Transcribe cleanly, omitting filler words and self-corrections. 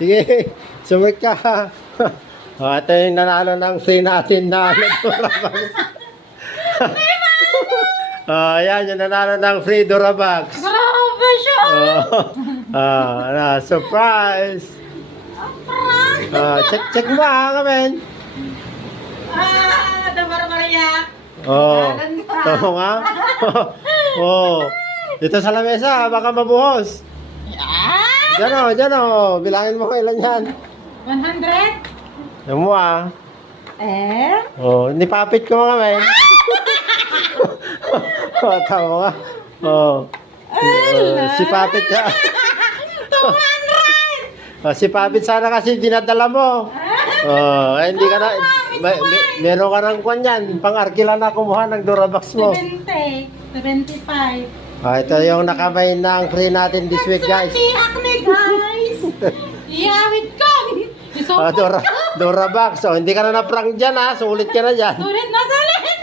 Sige, sumit ka. Ito yung nanalo ng free natin na ayan yung nanalo ng free Durabox. Grabe siya! Surprise! Check mo kamen. Dabar-barayak. Tama nga. Dito sa lamesa, baka mabuhos. Diyan o. Bilangin mo kailan yan. 100? Yan mo nipapit ko mga men. Tama nga. Si Papit ya. 200! Si Papit sana kasi dinadala mo. Hindi ka na. Meron ka ng kwan yan. Pang-arkila na kumuha ng Durabox mo. 70, 75. Ito yung nakamay ng free natin this week, guys. Acne, guys! Iyawit ko! Durabox. Hindi ka na na-prank dyan, ha. Sulit ka na dyan. Sulit na sulit!